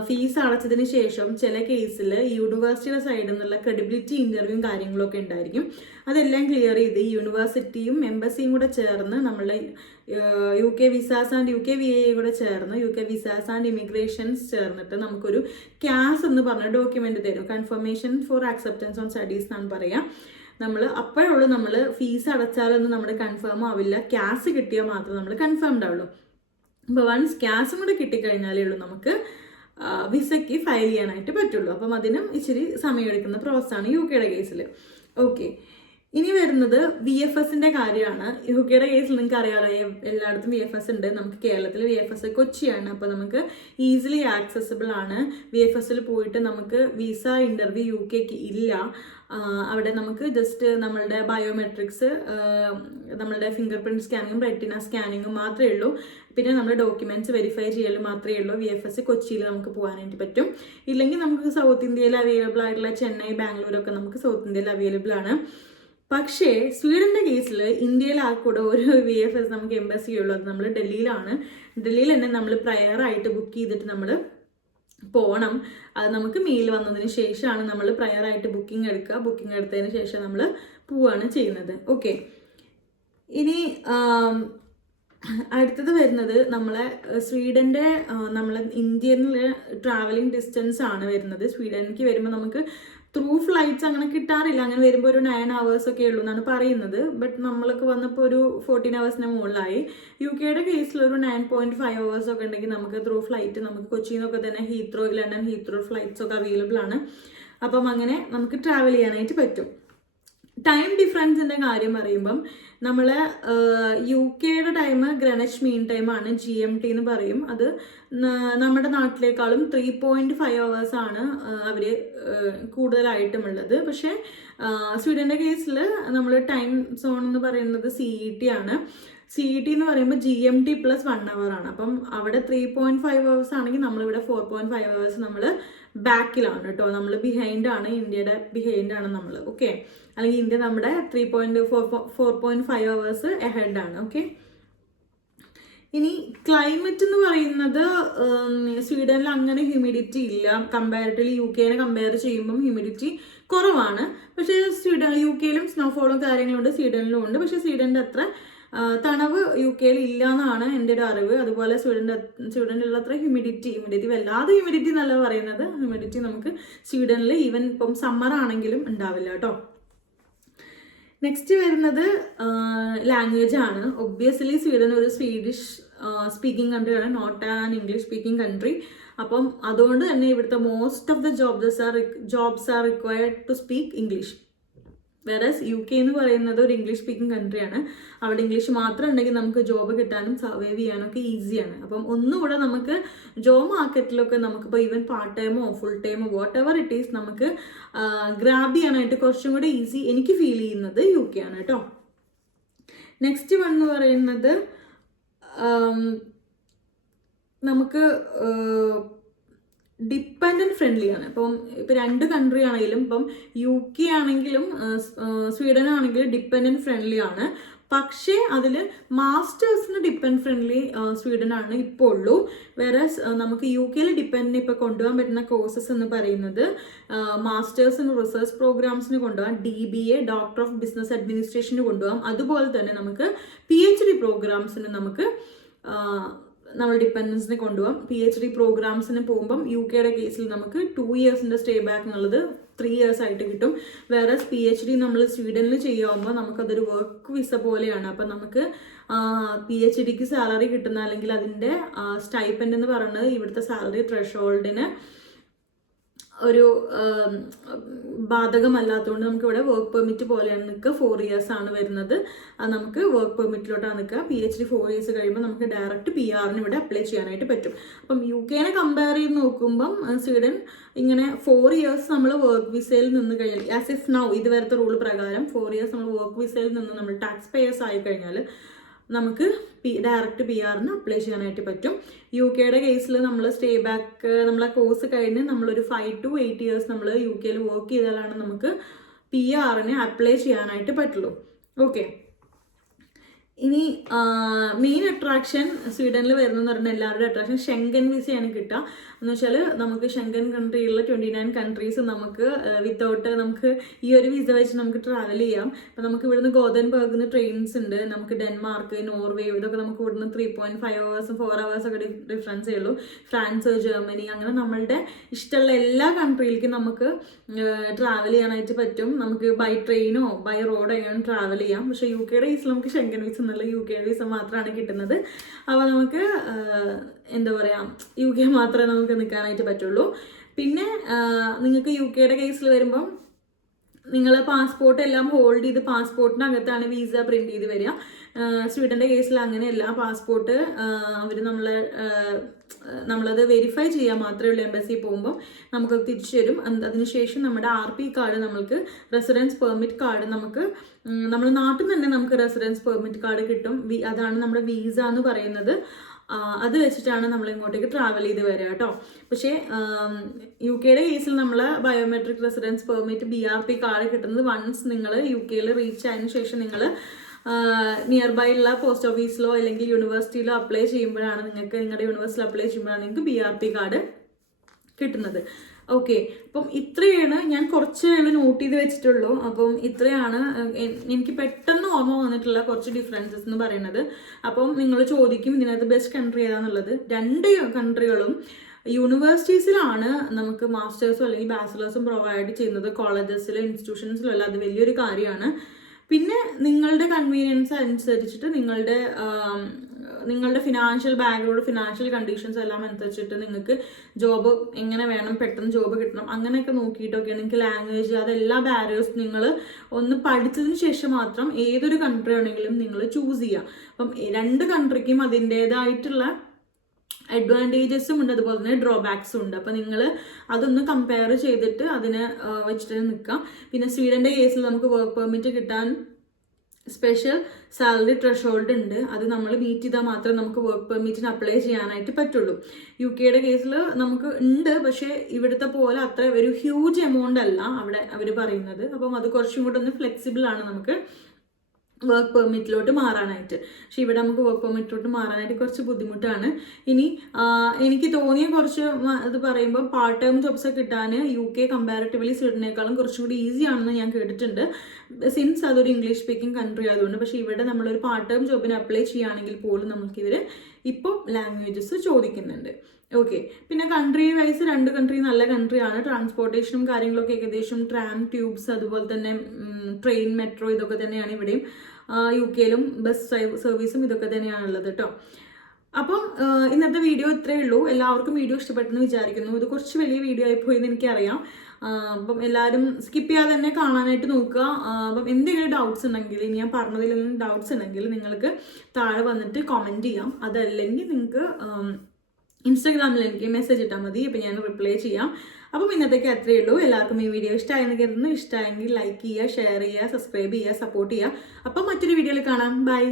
ഫീസ് അടച്ചതിന് ശേഷം ചില കേസിൽ യൂണിവേഴ്സിറ്റിയുടെ സൈഡിൽ നിന്നുള്ള ക്രെഡിബിലിറ്റി ഇൻ്റർവ്യൂവും കാര്യങ്ങളൊക്കെ ഉണ്ടായിരിക്കും. അതെല്ലാം ക്ലിയർ ചെയ്ത് യൂണിവേഴ്സിറ്റിയും എംബസിയും കൂടെ ചേർന്ന് നമ്മളുടെ UK visas and UK VA കൂടെ ചേർന്ന് UK വിസാസ് ആൻഡ് ഇമിഗ്രേഷൻസ് ചേർന്നിട്ട് നമുക്കൊരു CAS എന്ന് പറഞ്ഞ ഡോക്യുമെൻ്റ് തരും. Confirmation for acceptance on studies എന്നാണ് പറയുക. നമ്മൾ അപ്പോഴുള്ളൂ നമ്മൾ ഫീസ് അടച്ചാലൊന്നും നമ്മുടെ കൺഫേം ആവില്ല. CAS കിട്ടിയാൽ മാത്രമേ നമ്മൾ കൺഫേംഡ് ആവുള്ളൂ. അപ്പോൾ വൺസ് CAS കൂടെ കിട്ടിക്കഴിഞ്ഞാലേ ഉള്ളൂ നമുക്ക് വിസയ്ക്ക് ഫയൽ ചെയ്യാനായിട്ട് പറ്റുള്ളൂ. അപ്പം അതിനും ഇച്ചിരി സമയമെടുക്കുന്ന പ്രോസസ്സാണ് UK കേസിൽ. ഓക്കെ, ഇനി വരുന്നത് VFS കാര്യമാണ്. UK കേസിൽ നിങ്ങൾക്ക് അറിയാമല്ലോ, എല്ലായിടത്തും VFS ഉണ്ട്. നമുക്ക് കേരളത്തിൽ VFS കൊച്ചിയാണ്. അപ്പോൾ നമുക്ക് ഈസിലി ആക്സസിബിൾ ആണ്. VFS പോയിട്ട് നമുക്ക് വിസ ഇൻ്റർവ്യൂ UK ഇല്ല. അവിടെ നമുക്ക് ജസ്റ്റ് നമ്മളുടെ ബയോമെട്രിക്സ്, നമ്മളുടെ ഫിംഗർ പ്രിൻറ്റ് സ്കാനിങ്ങും റെറ്റിന സ്കാനിങ്ങും മാത്രമേ ഉള്ളൂ. പിന്നെ നമ്മുടെ ഡോക്യുമെൻറ്റ്സ് വെരിഫൈ ചെയ്യൽ മാത്രമേ ഉള്ളൂ. VFS കൊച്ചിയിൽ നമുക്ക് പോകാനായിട്ട് പറ്റും. ഇല്ലെങ്കിൽ നമുക്ക് സൗത്ത് ഇന്ത്യയിൽ അവൈലബിൾ ആയിട്ടുള്ള ചെന്നൈ, ബാംഗ്ലൂരൊക്കെ നമുക്ക് സൗത്ത് ഇന്ത്യയിൽ അവൈലബിൾ ആണ്. പക്ഷേ സ്വീഡൻ്റെ കേസിൽ ഇന്ത്യയിൽ ആക്കൂടെ ഒരു VFS നമുക്ക് എംബസി ഉള്ളൂ. അത് നമ്മൾ ഡൽഹിയിലാണ്. ഡൽഹിയിൽ തന്നെ നമ്മൾ പ്രയറായിട്ട് ബുക്ക് ചെയ്തിട്ട് നമ്മൾ പോകണം. അത് നമുക്ക് മെയിൽ വന്നതിന് ശേഷമാണ് നമ്മൾ പ്രയറായിട്ട് ബുക്കിംഗ് എടുക്കുക. ബുക്കിംഗ് എടുത്തതിന് ശേഷം നമ്മൾ പോവുകയാണ് ചെയ്യുന്നത്. ഓക്കെ, ഇനി അടുത്തത് വരുന്നത് നമ്മളെ സ്വീഡൻ്റെ നമ്മളെ ഇന്ത്യയിൽ ട്രാവലിംഗ് ഡിസ്റ്റൻസ് ആണ് വരുന്നത്. സ്വീഡനിലേക്ക് വരുമ്പോൾ നമുക്ക് ത്രൂ ഫ്ലൈറ്റ്സ് അങ്ങനെ കിട്ടാറില്ല. അങ്ങനെ വരുമ്പോൾ ഒരു 9 hours ഒക്കെ ഉള്ളൂ എന്നാണ് പറയുന്നത്. ബട്ട് നമ്മളൊക്കെ വന്നപ്പോൾ ഒരു 14 hours മുകളിലായി. UK കേസിൽ ഒരു 9.5 hours ഒക്കെ ഉണ്ടെങ്കിൽ നമുക്ക് ത്രൂ ഫ്ലൈറ്റ് നമുക്ക് കൊച്ചിയിൽ നിന്നൊക്കെ തന്നെ ലണ്ടൻ ഹീത്രോ ഫ്ലൈറ്റ്സ് ഒക്കെ അവൈലബിൾ ആണ്. അപ്പം അങ്ങനെ നമുക്ക് ട്രാവൽ ചെയ്യാനായിട്ട് പറ്റും. ടൈം ഡിഫറൻസിൻ്റെ കാര്യം പറയുമ്പം നമ്മൾ UK ടൈം ഗ്രീനിച്ച് മീൻ ടൈമാണ്, GMT എന്ന് പറയും. അത് നമ്മുടെ നാട്ടിലേക്കാളും 3.5 hours ആണ് അവർ കൂടുതലായിട്ടുമുള്ളത്. പക്ഷേ സ്വീഡൻ്റെ കേസിൽ നമ്മൾ ടൈം സോൺ എന്ന് പറയുന്നത് CET ആണ്. CET എന്ന് പറയുമ്പോൾ GMT + 1 hour ആണ്. അപ്പം അവിടെ 3.5 hours ആണെങ്കിൽ നമ്മളിവിടെ 4.5 hours നമ്മൾ ബാക്കിലാണ് കേട്ടോ. നമ്മൾ ബിഹൈൻഡാണ്, ഇന്ത്യയുടെ ബിഹൈൻഡാണ് നമ്മൾ. ഓക്കെ, അല്ലെങ്കിൽ ഇന്ത്യ നമ്മുടെ 4.5 hours എഹെഡാണ്. ഓക്കെ, ഇനി ക്ലൈമറ്റ് എന്ന് പറയുന്നത് സ്വീഡനിൽ അങ്ങനെ ഹ്യൂമിഡിറ്റി ഇല്ല. കമ്പാരിറ്റീവ്ലി UK കമ്പയർ ചെയ്യുമ്പം ഹ്യൂമിഡിറ്റി കുറവാണ്. പക്ഷേ UK സ്നോഫോളും കാര്യങ്ങളുണ്ട്, സ്വീഡനിലും ഉണ്ട്. പക്ഷേ സ്വീഡൻ്റെ അത്ര തണവ് UK ഇല്ല എന്നാണ് എൻ്റെ ഒരു അറിവ്. അതുപോലെ സ്വീഡനിലുള്ള അത്ര ഹ്യൂമിഡിറ്റി വല്ലാതെ ഹ്യൂമിഡിറ്റി എന്നല്ല പറയുന്നത്. ഹ്യൂമിഡിറ്റി നമുക്ക് സ്വീഡനിൽ ഈവൻ ഇപ്പം സമ്മർ ആണെങ്കിലും ഉണ്ടാവില്ല കേട്ടോ. നെക്സ്റ്റ് വരുന്നത് ലാംഗ്വേജ് ആണ്. ഒബ്വിയസ്ലി സ്വീഡൻ ഒരു സ്വീഡിഷ് സ്പീക്കിംഗ് കൺട്രിയാണ്, not an English speaking country. അപ്പം അതുകൊണ്ട് തന്നെ ഇവിടുത്തെ most of the jobs are required to speak English. Whereas UK എന്ന് പറയുന്നത് ഒരു ഇംഗ്ലീഷ് സ്പീക്കിംഗ് കൺട്രിയാണ്. അവിടെ ഇംഗ്ലീഷ് മാത്രം ഉണ്ടെങ്കിൽ നമുക്ക് ജോബ് കിട്ടാനും സർവൈവ് ചെയ്യാനൊക്കെ ഈസിയാണ്. അപ്പം ഒന്നുകൂടെ നമുക്ക് ജോബ് മാർക്കറ്റിലൊക്കെ നമുക്കിപ്പോൾ ഈവൻ പാർട്ട് ടൈമോ ഫുൾ ടൈമോ വാട്ട് എവർ ഇറ്റ് ഈസ് നമുക്ക് ഗ്രാബ് ചെയ്യാനായിട്ട് കുറച്ചും കൂടെ ഈസി എനിക്ക് ഫീൽ ചെയ്യുന്നത് UK ആണ് കേട്ടോ. നെക്സ്റ്റ് വൺ എന്ന് പറയുന്നത് നമുക്ക് ഡിപ്പെൻഡൻറ്റ് ഫ്രണ്ട്ലി ആണ്. ഇപ്പം 2 കൺട്രി ആണെങ്കിലും ഇപ്പം UK ആണെങ്കിലും സ്വീഡൻ ആണെങ്കിലും ഡിപ്പെൻഡൻറ്റ് ഫ്രണ്ട്ലി ആണ്. പക്ഷേ അതിൽ മാസ്റ്റേഴ്സിന് ഡിപ്പെൻഡ് ഫ്രണ്ട്ലി സ്വീഡൻ ആണ് ഇപ്പോൾ ഉള്ളൂ. വേറെ നമുക്ക് UK ഡിപ്പെൻഡിന് ഇപ്പോൾ കൊണ്ടുപോകാൻ പറ്റുന്ന കോഴ്സസ് എന്ന് പറയുന്നത് മാസ്റ്റേഴ്സിന് റിസർച്ച് പ്രോഗ്രാംസിന് കൊണ്ടുപോകാം, DBA ഡോക്ടർ ഓഫ് ബിസിനസ് അഡ്മിനിസ്ട്രേഷന് കൊണ്ടുപോകാം. അതുപോലെ തന്നെ നമുക്ക് PhD പ്രോഗ്രാംസിന് നമുക്ക് നമ്മൾ ഡിപ്പെൻഡൻസിനെ കൊണ്ടുപോകാം. PhD പ്രോഗ്രാംസിന് പോകുമ്പം UK കേസിൽ നമുക്ക് 2 years സ്റ്റേ ബാക്ക് എന്നുള്ളത് 3 years ആയിട്ട് കിട്ടും. വേറെ PhD നമ്മൾ സ്വീഡനിൽ ചെയ്യാവുമ്പോൾ നമുക്കതൊരു വർക്ക് വിസ പോലെയാണ്. അപ്പം നമുക്ക് PhDക്ക് സാലറി കിട്ടുന്ന അല്ലെങ്കിൽ അതിൻ്റെ സ്റ്റൈപ്പൻഡ് എന്ന് പറയുന്നത് ഇവിടുത്തെ സാലറി ത്രെഷോൾഡിന് ഒരു ബാധകമല്ലാത്തതുകൊണ്ട് നമുക്കിവിടെ വർക്ക് പെർമിറ്റ് പോലെയാണ് നിൽക്കുക. 4 years ആണ് വരുന്നത്. അത് നമുക്ക് വർക്ക് പെർമിറ്റിലോട്ടാണ് നിൽക്കുക. PhD 4 years കഴിയുമ്പോൾ നമുക്ക് ഡയറക്റ്റ് PRന് ഇവിടെ അപ്ലൈ ചെയ്യാനായിട്ട് പറ്റും. അപ്പം UK കമ്പയർ ചെയ്ത് നോക്കുമ്പം സ്വീഡൻ ഇങ്ങനെ 4 years നമ്മൾ വർക്ക് വിസയിൽ നിന്ന് കഴിഞ്ഞാൽ ആസ് ഇഫ് നൗ ഇതുവരത്തെ റൂൾ പ്രകാരം 4 years നമ്മൾ വർക്ക് വിസയിൽ നിന്ന് നമ്മൾ ടാക്സ് പേയേഴ്സ് ആയി കഴിഞ്ഞാൽ നമുക്ക് ഡയറക്റ്റ് PRന് അപ്ലൈ ചെയ്യാനായിട്ട് പറ്റും. UK കേസിൽ നമ്മൾ സ്റ്റേ ബാക്ക് നമ്മളെ കോഴ്സ് കഴിഞ്ഞ് നമ്മളൊരു 5 to 8 years നമ്മൾ UK വർക്ക് ചെയ്താലാണ് നമുക്ക് PRന് അപ്ലൈ ചെയ്യാനായിട്ട് പറ്റുള്ളൂ. ഓക്കെ, ഇനി മെയിൻ അട്രാക്ഷൻ സ്വീഡനിൽ വരുന്നതെന്ന് പറഞ്ഞാൽ എല്ലാവരുടെ അട്രാക്ഷൻ ഷെങ്കൻ വിസയാണ് കിട്ടുക. എന്ന് വെച്ചാൽ നമുക്ക് ഷെങ്കൻ കൺട്രിയിലുള്ള 29 കൺട്രീസ് നമുക്ക് വിത്തൗട്ട് നമുക്ക് ഈ ഒരു വിസ വെച്ച് നമുക്ക് ട്രാവൽ ചെയ്യാം. അപ്പം നമുക്ക് ഇവിടുന്ന് ഗോതൻബർഗിൽ നിന്ന് ട്രെയിൻസ് ഉണ്ട്. നമുക്ക് ഡെൻമാർക്ക്, നോർവേ ഇതൊക്കെ നമുക്ക് ഇവിടുന്ന് 3.5 hours 4 hours ഒക്കെ ഡിഫറൻസേ ഉള്ളൂ. ഫ്രാൻസ്, ജർമ്മനി അങ്ങനെ നമ്മളുടെ ഇഷ്ടമുള്ള എല്ലാ കൺട്രിയിലേക്കും നമുക്ക് ട്രാവൽ ചെയ്യാനായിട്ട് പറ്റും. നമുക്ക് ബൈ ട്രെയിനോ ബൈ റോഡോ എങ്ങനെ ട്രാവൽ ചെയ്യാം. പക്ഷേ UK കേസിൽ നമുക്ക് ഷെങ്കൻ വിസ എന്നുള്ള UK വിസ മാത്രമാണ് കിട്ടുന്നത്. അപ്പോൾ നമുക്ക് എന്താ പറയുക UK മാത്രമേ നമുക്ക് നിൽക്കാനായിട്ട് പറ്റുള്ളൂ. പിന്നെ നിങ്ങൾക്ക് UK കേസിൽ വരുമ്പം നിങ്ങൾ പാസ്പോർട്ട് എല്ലാം ഹോൾഡ് ചെയ്ത് പാസ്പോർട്ടിനകത്താണ് വിസ പ്രിന്റ് ചെയ്ത് വരിക. സ്വീഡൻ്റെ കേസിൽ അങ്ങനെയല്ല. പാസ്പോർട്ട് അവർ നമ്മളത് വെരിഫൈ ചെയ്യാൻ മാത്രമേ ഉള്ളൂ. എംബസി പോകുമ്പോൾ നമുക്ക് തിരിച്ചു തരും. അതിനുശേഷം നമ്മുടെ RP കാർഡ്, നമ്മൾക്ക് റെസിഡൻസ് പെർമിറ്റ് കാർഡ്, നമ്മുടെ നാട്ടിൽ നിന്ന് തന്നെ നമുക്ക് റെസിഡൻസ് പെർമിറ്റ് കാർഡ് കിട്ടും. അതാണ് നമ്മുടെ വിസ എന്ന് പറയുന്നത്. അത് വെച്ചിട്ടാണ് നമ്മൾ ഇങ്ങോട്ടേക്ക് ട്രാവൽ ചെയ്ത് വരിക കേട്ടോ. പക്ഷേ UK കേസിൽ നമ്മൾ biometric residence permit BRP card കിട്ടുന്നത് വൺസ് നിങ്ങൾ UK റീച്ച് ആയതിനു ശേഷം നിങ്ങൾ നിയർ ബൈ ഉള്ള പോസ്റ്റ് ഓഫീസിലോ അല്ലെങ്കിൽ യൂണിവേഴ്സിറ്റിയിലോ അപ്ലൈ ചെയ്യുമ്പോഴാണ് നിങ്ങളുടെ യൂണിവേഴ്സിറ്റിയിൽ അപ്ലൈ ചെയ്യുമ്പോഴാണ് നിങ്ങൾക്ക് BRP കാർഡ് കിട്ടുന്നത്. ഓക്കെ, അപ്പം ഇത്രയാണ് ഞാൻ കുറച്ച് നോട്ട് ചെയ്ത് വെച്ചിട്ടുള്ളൂ. അപ്പം ഇത്രയാണ് എനിക്ക് പെട്ടെന്ന് ഓർമ്മ വന്നിട്ടുള്ള കുറച്ച് ഡിഫറൻസസ് എന്ന് പറയുന്നത്. അപ്പം നിങ്ങൾ ചോദിക്കും ഇതിനകത്ത് ബെസ്റ്റ് കൺട്രി ഏതാണെന്നുള്ളത്. 2 കൺട്രികളും യൂണിവേഴ്സിറ്റീസിലാണ് നമുക്ക് മാസ്റ്റേഴ്സും അല്ലെങ്കിൽ ബാച്ചിലേഴ്സും പ്രൊവൈഡ് ചെയ്യുന്നത്. കോളേജസിലോ ഇൻസ്റ്റിറ്റ്യൂഷൻസിലോ അല്ല. അത് വലിയൊരു കാര്യമാണ്. പിന്നെ നിങ്ങളുടെ കൺവീനിയൻസ് അനുസരിച്ചിട്ട് നിങ്ങളുടെ ഫിനാൻഷ്യൽ ബാക്ക്ഗ്രൗണ്ട്, ഫിനാൻഷ്യൽ കണ്ടീഷൻസ് എല്ലാം അനുസരിച്ചിട്ട് നിങ്ങൾക്ക് ജോബ് എങ്ങനെ വേണം, പെട്ടെന്ന് ജോബ് കിട്ടണം, അങ്ങനെയൊക്കെ നോക്കിയിട്ടൊക്കെയാണ് നിങ്ങൾക്ക് ലാംഗ്വേജ് അതെല്ലാ ബാരിയേഴ്സ് നിങ്ങൾ ഒന്ന് പഠിച്ചതിന് ശേഷം മാത്രം ഏതൊരു കൺട്രി ആണെങ്കിലും നിങ്ങൾ ചൂസ് ചെയ്യുക. അപ്പം 2 കൺട്രിക്കും അതിൻ്റേതായിട്ടുള്ള അഡ്വാൻറ്റേജസും ഉണ്ട്, അതുപോലെ തന്നെ ഡ്രോബാക്സും ഉണ്ട്. അപ്പോൾ നിങ്ങൾ അതൊന്ന് കമ്പയർ ചെയ്തിട്ട് അതിനെ വെച്ചിട്ട് നിൽക്കാം. പിന്നെ സ്വീഡൻ്റെ കേസിൽ നമുക്ക് വർക്ക് പെർമിറ്റ് കിട്ടാൻ സ്പെഷ്യൽ സാലറി ത്രെഷോൾഡ് ഉണ്ട്. അത് നമ്മൾ മീറ്റ് ചെയ്താൽ മാത്രമേ നമുക്ക് വർക്ക് പെർമിറ്റിന് അപ്ലൈ ചെയ്യാനായിട്ട് പറ്റുള്ളൂ. UK കേസിൽ നമുക്ക് ഉണ്ട്, പക്ഷേ ഇവിടുത്തെ പോലെ അത്ര ഒരു ഹ്യൂജ് എമൗണ്ട് അല്ല അവിടെ അവർ പറയുന്നത്. അപ്പം അത് കുറച്ചും കൂടെ ഒന്ന് ഫ്ലെക്സിബിൾ ആണ് നമുക്ക് വർക്ക് പെർമിറ്റിലോട്ട് മാറാനായിട്ട്. പക്ഷെ ഇവിടെ നമുക്ക് വർക്ക് പെർമിറ്റിലോട്ട് മാറാനായിട്ട് കുറച്ച് ബുദ്ധിമുട്ടാണ്. ഇനി എനിക്ക് തോന്നിയ കുറച്ച് ഇത് പറയുമ്പോൾ പാർട്ട് ടൈം ജോബ്സ് കിട്ടാൻ UK കമ്പാരിറ്റീവ്ലി സ്വീഡനേക്കാളും കുറച്ചും കൂടി ഈസി ആണെന്ന് ഞാൻ കേട്ടിട്ടുണ്ട്. സിൻസ് അതൊരു ഇംഗ്ലീഷ് സ്പീക്കിംഗ് കൺട്രി ആയതുകൊണ്ട്. പക്ഷേ ഇവിടെ നമ്മളൊരു പാർട്ട് ടൈം ജോബിന് അപ്ലൈ ചെയ്യുകയാണെങ്കിൽ പോലും നമുക്കിവർ ഇപ്പോൾ ലാംഗ്വേജസ് ചോദിക്കുന്നുണ്ട്. ഓക്കെ, പിന്നെ കൺട്രി വൈസ് 2 കൺട്രി നല്ല കൺട്രിയാണ്. ട്രാൻസ്പോർട്ടേഷനും കാര്യങ്ങളൊക്കെ ഏകദേശം ട്രാം, ട്യൂബ്സ്, അതുപോലെ തന്നെ ട്രെയിൻ, മെട്രോ ഇതൊക്കെ തന്നെയാണ് ഇവിടെയും. UK ബസ് സർവീസും ഇതൊക്കെ തന്നെയാണുള്ളത് കേട്ടോ. അപ്പം ഇന്നത്തെ വീഡിയോ ഇത്രയേ ഉള്ളൂ. എല്ലാവർക്കും വീഡിയോ ഇഷ്ടപ്പെട്ടെന്ന് വിചാരിക്കുന്നു. ഇത് കുറച്ച് വലിയ വീഡിയോ ആയിപ്പോയി എന്ന് എനിക്കറിയാം. അപ്പം എല്ലാവരും സ്കിപ്പ് ചെയ്യാതെ തന്നെ കാണാനായിട്ട് നോക്കുക. അപ്പം എന്തെങ്കിലും ഡൗട്ട്സ് ഉണ്ടെങ്കിൽ, ഞാൻ പറഞ്ഞതിൽ ഡൗട്ട്സ് ഉണ്ടെങ്കിൽ നിങ്ങൾക്ക് താഴെ വന്നിട്ട് കമൻറ്റ് ചെയ്യാം. അതല്ലെങ്കിൽ നിങ്ങൾക്ക് ഇൻസ്റ്റാഗ്രാമിൽ എനിക്ക് മെസ്സേജ് ഇട്ടാൽ മതി. അപ്പം ഞാൻ റിപ്ലൈ ചെയ്യാം. അപ്പം ഇന്നത്തേക്ക് അത്രയേ ഉള്ളൂ. എല്ലാവർക്കും ഈ വീഡിയോ ഇഷ്ടമായെന്ന് കരുതുന്നു. ഇഷ്ടമായെങ്കിൽ ലൈക്ക് ചെയ്യുക, ഷെയർ ചെയ്യുക, സബ്സ്ക്രൈബ് ചെയ്യുക, സപ്പോർട്ട് ചെയ്യുക. അപ്പം മറ്റൊരു വീഡിയോയിൽ കാണാം. ബൈ.